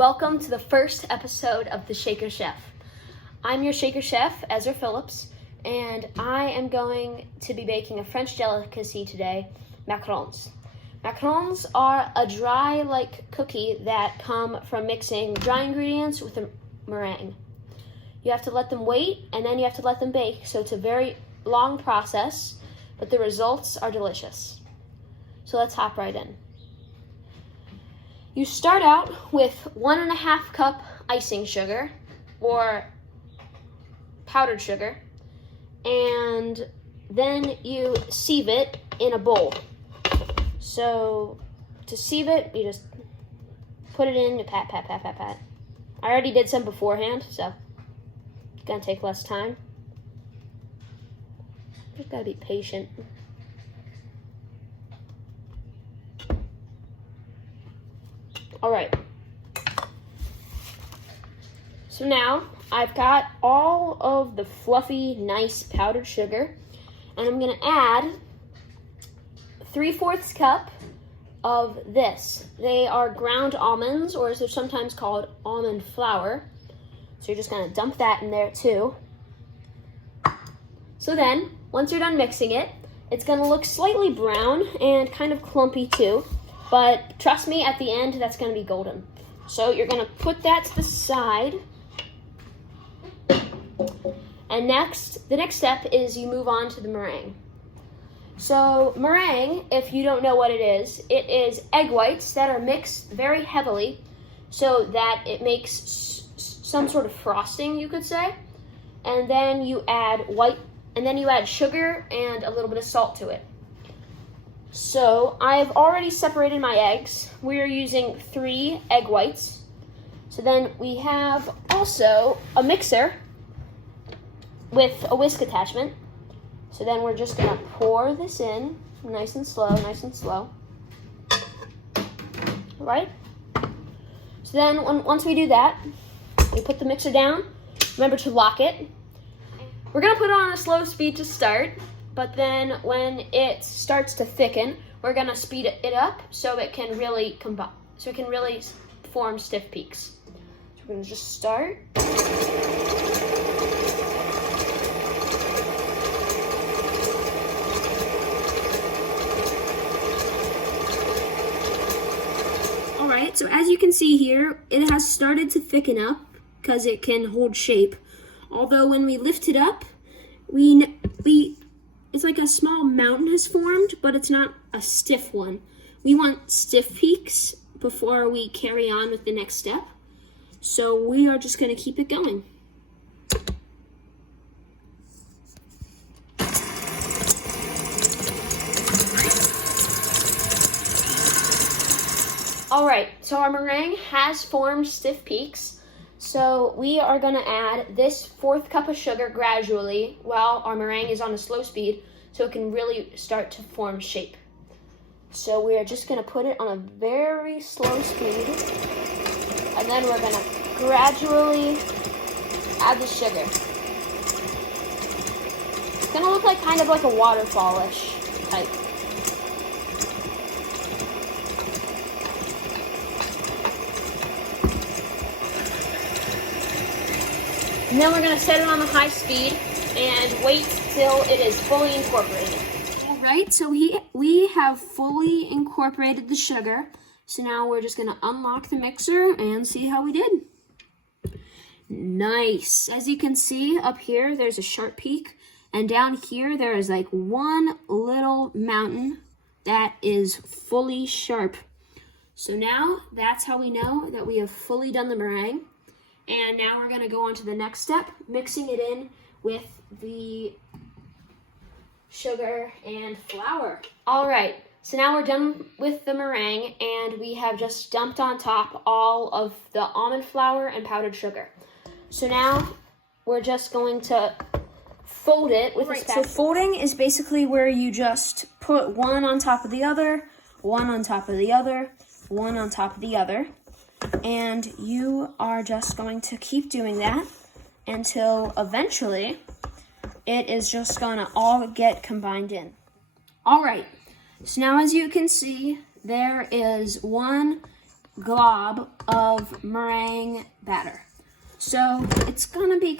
welcome to the first episode of The Shaker Chef. I'm your Shaker Chef, Ezra Phillips, and I am going to be baking a French delicacy today, Macrons. Macrons are a dry-like cookie that come from mixing dry ingredients with a meringue. You have to let them wait, and then you have to let them bake, so it's a very long process, but the results are delicious. So let's hop right in. You start out with 1.5 cup icing sugar, or powdered sugar, and then you sieve it in a bowl. So to sieve it, you just put it in, you pat. I already did some beforehand, so it's gonna take less time. Just gotta be patient. All right. So now I've got all of the fluffy, nice powdered sugar, and I'm gonna add 3/4 cup of this. They are ground almonds, or as they're sometimes called, almond flour. So you're just gonna dump that in there too. So then, once you're done mixing it, it's gonna look slightly brown and kind of clumpy too, but trust me, at the end, that's gonna be golden. So you're gonna put that to the side. And the next step is you move on to the meringue. So meringue, if you don't know what it is egg whites that are mixed very heavily so that it makes some sort of frosting, you could say. And then you add sugar and a little bit of salt to it. So I've already separated my eggs. We're using 3 egg whites. So then we have also a mixer with a whisk attachment. So then we're just gonna pour this in, nice and slow. All right? So then once we do that, we put the mixer down. Remember to lock it. We're gonna put it on a slow speed to start, but then when it starts to thicken, we're gonna speed it up so it can really form stiff peaks. So we're gonna just start. Alright, so as you can see here, it has started to thicken up because it can hold shape. Although when we lift it up, it's like a small mountain has formed, but it's not a stiff one. We want stiff peaks before we carry on with the next step. So we are just going to keep it going. All right, so our meringue has formed stiff peaks. So we are gonna add this 4th cup of sugar gradually while our meringue is on a slow speed so it can really start to form shape. So we are just gonna put it on a very slow speed, and then we're gonna gradually add the sugar. It's gonna look like kind of like a waterfall-ish type. And then we're going to set it on the high speed and wait till it is fully incorporated. All right, so we have fully incorporated the sugar. So now we're just going to unlock the mixer and see how we did. Nice. As you can see up here, there's a sharp peak. And down here, there is like one little mountain that is fully sharp. So now that's how we know that we have fully done the meringue. And now we're going to go on to the next step, mixing it in with the sugar and flour. All right, so now we're done with the meringue, and we have just dumped on top all of the almond flour and powdered sugar. So now we're just going to fold it with a spatula. So folding is basically where you just put one on top of the other, one on top of the other, one on top of the other. And you are just going to keep doing that until eventually it is just going to all get combined in. All right, so now as you can see, there is one glob of meringue batter. So it's gonna be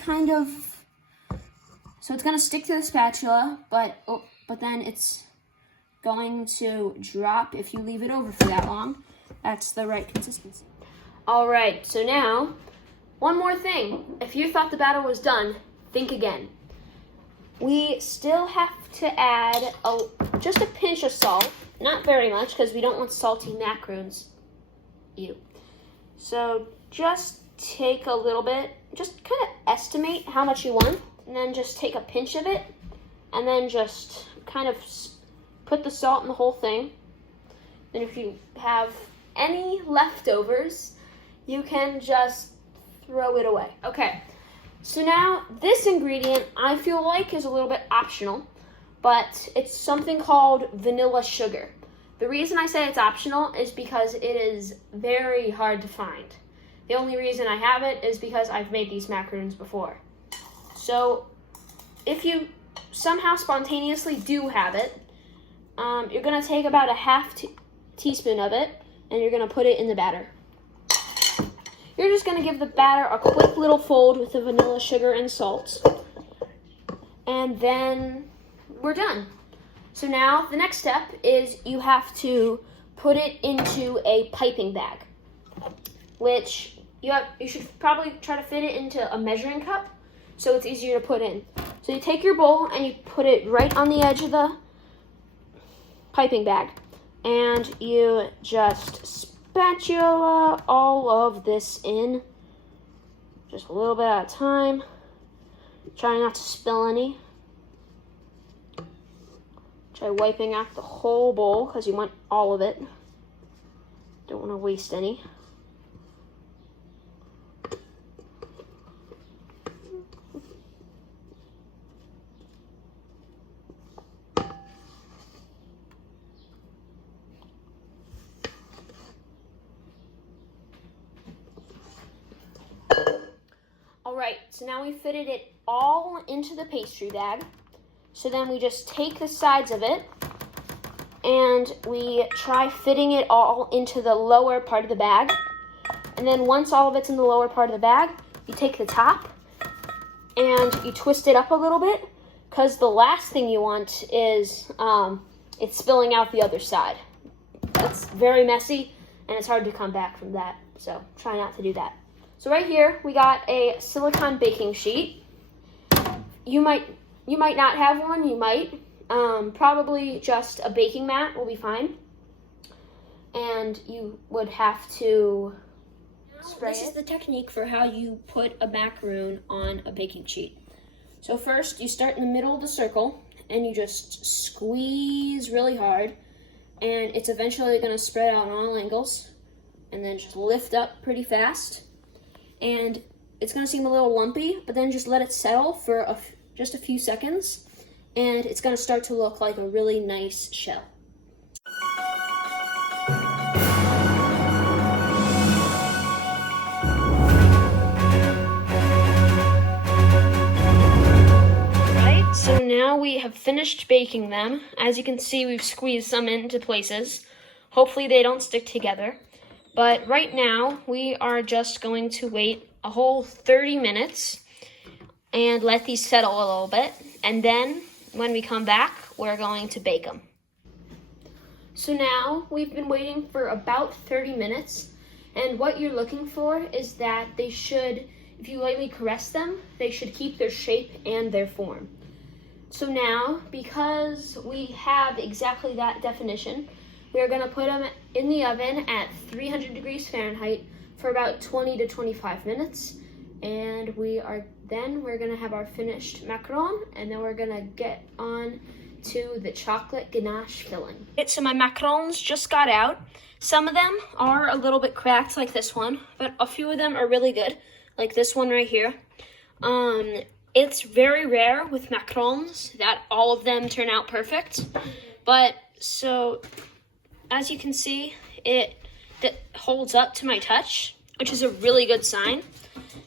it's gonna stick to the spatula, but then it's going to drop if you leave it over for that long. That's the right consistency. All right, so now, one more thing. If you thought the batter was done, think again. We still have to add just a pinch of salt, not very much because we don't want salty macarons. Ew. So just take a little bit, just kind of estimate how much you want, and then just take a pinch of it, and then just kind of put the salt in the whole thing. Then if you have any leftovers, you can just throw it away. Okay, so now this ingredient I feel like is a little bit optional, but it's something called vanilla sugar. The reason I say it's optional is because it is very hard to find. The only reason I have it is because I've made these macarons before. So if you somehow spontaneously do have it, you're gonna take about a half teaspoon of it and you're gonna put it in the batter. You're just gonna give the batter a quick little fold with the vanilla sugar and salt, and then we're done. So now the next step is you have to put it into a piping bag, which you should probably try to fit it into a measuring cup so it's easier to put in. So you take your bowl and you put it right on the edge of the piping bag, and you just spatula all of this in, just a little bit at a time. Try not to spill any. Try wiping out the whole bowl because you want all of it. Don't want to waste any. Alright, so now we fitted it all into the pastry bag. So then we just take the sides of it and we try fitting it all into the lower part of the bag. And then once all of it's in the lower part of the bag, you take the top and you twist it up a little bit, because the last thing you want is it spilling out the other side. It's very messy and it's hard to come back from that, so try not to do that. So right here, we got a silicone baking sheet. You might not have one, you might. Probably just a baking mat will be fine. And you would have to spray it. This is the technique for how you put a macaroon on a baking sheet. So first, you start in the middle of the circle, and you just squeeze really hard, and it's eventually going to spread out on all angles, and then just lift up pretty fast. And it's going to seem a little lumpy, but then just let it settle for just a few seconds, and it's going to start to look like a really nice shell. Right, so now we have finished baking them. As you can see, we've squeezed some into places. Hopefully they don't stick together. But right now, we are just going to wait a whole 30 minutes and let these settle a little bit. And then, when we come back, we're going to bake them. So now, we've been waiting for about 30 minutes. And what you're looking for is that they should, if you lightly caress them, they should keep their shape and their form. So now, because we have exactly that definition, we're going to put them in the oven at 300 degrees Fahrenheit for about 20 to 25 minutes. And we're going to have our finished macaron, and then we're going to get on to the chocolate ganache filling. So my macarons just got out. Some of them are a little bit cracked like this one, but a few of them are really good, like this one right here. It's very rare with macarons that all of them turn out perfect, but so as you can see, it holds up to my touch, which is a really good sign.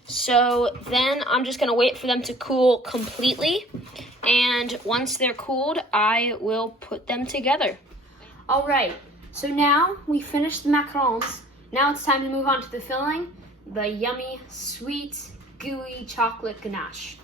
So then I'm just gonna wait for them to cool completely, and once they're cooled, I will put them together. All right, so now we finished the macarons, Now it's time to move on to the filling, the yummy, sweet, gooey chocolate ganache.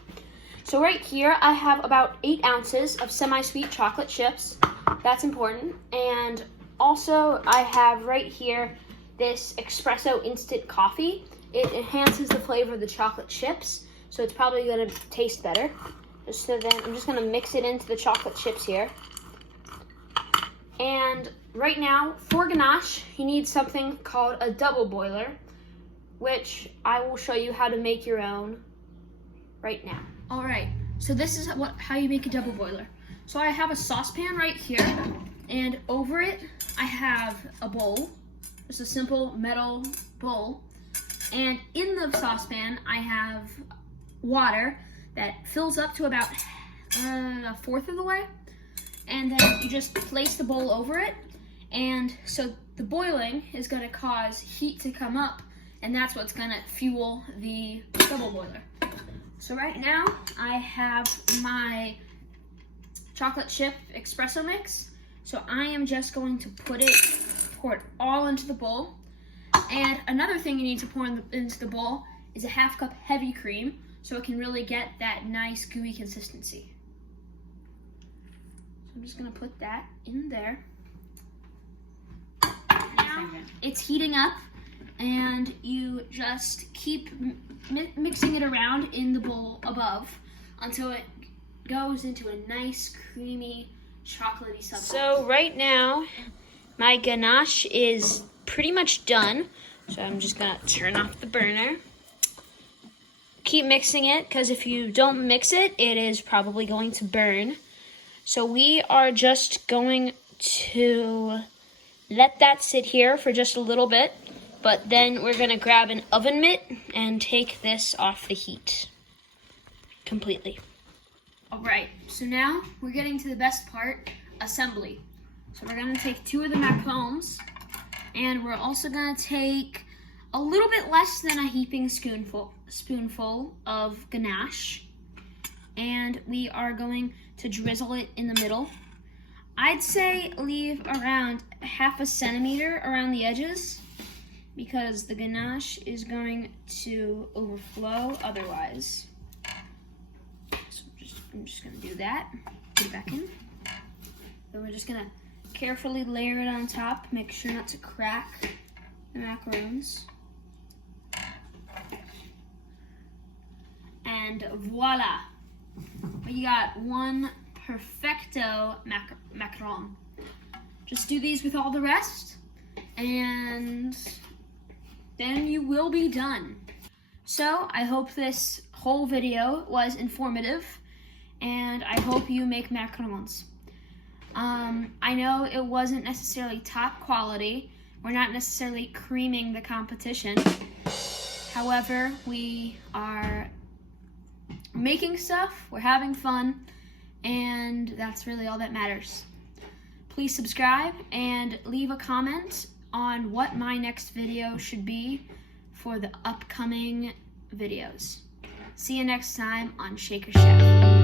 So right here, I have about 8 ounces of semi-sweet chocolate chips. That's important. And also, I have right here this espresso instant coffee. It enhances the flavor of the chocolate chips, so it's probably going to taste better. So then I'm just going to mix it into the chocolate chips here. And right now, for ganache, you need something called a double boiler, which I will show you how to make your own right now. All right, so this is how you make a double boiler. So I have a saucepan right here, and over it, I have a bowl, just a simple metal bowl. And in the saucepan, I have water that fills up to about a fourth of the way. And then you just place the bowl over it. And so the boiling is going to cause heat to come up, and that's what's going to fuel the double boiler. So right now, I have my chocolate chip espresso mix. So I am just going to pour it all into the bowl. And another thing you need to pour into the bowl is a 1/2 cup heavy cream, so it can really get that nice gooey consistency. So I'm just gonna put that in there. Now it's heating up, and you just keep mixing it around in the bowl above until it goes into a nice, creamy, chocolatey substance. So right now, my ganache is pretty much done. So I'm just gonna turn off the burner. Keep mixing it, because if you don't mix it, it is probably going to burn. So we are just going to let that sit here for just a little bit, but then we're gonna grab an oven mitt and take this off the heat completely. All right, so now we're getting to the best part, assembly. So we're gonna take 2 of the Macrons, and we're also gonna take a little bit less than a heaping spoonful of ganache, and we are going to drizzle it in the middle. I'd say leave around 1/2 centimeter around the edges, because the ganache is going to overflow otherwise. So I'm just gonna do that, put it back in. Then we're just gonna carefully layer it on top, make sure not to crack the macarons. And voila! We got one perfecto macaron. Just do these with all the rest, and then you will be done. So I hope this whole video was informative, and I hope you make macarons. I know it wasn't necessarily top quality. We're not necessarily creaming the competition. However, we are making stuff, we're having fun, and that's really all that matters. Please subscribe and leave a comment on what my next video should be for the upcoming videos. See you next time on Shaker Chef.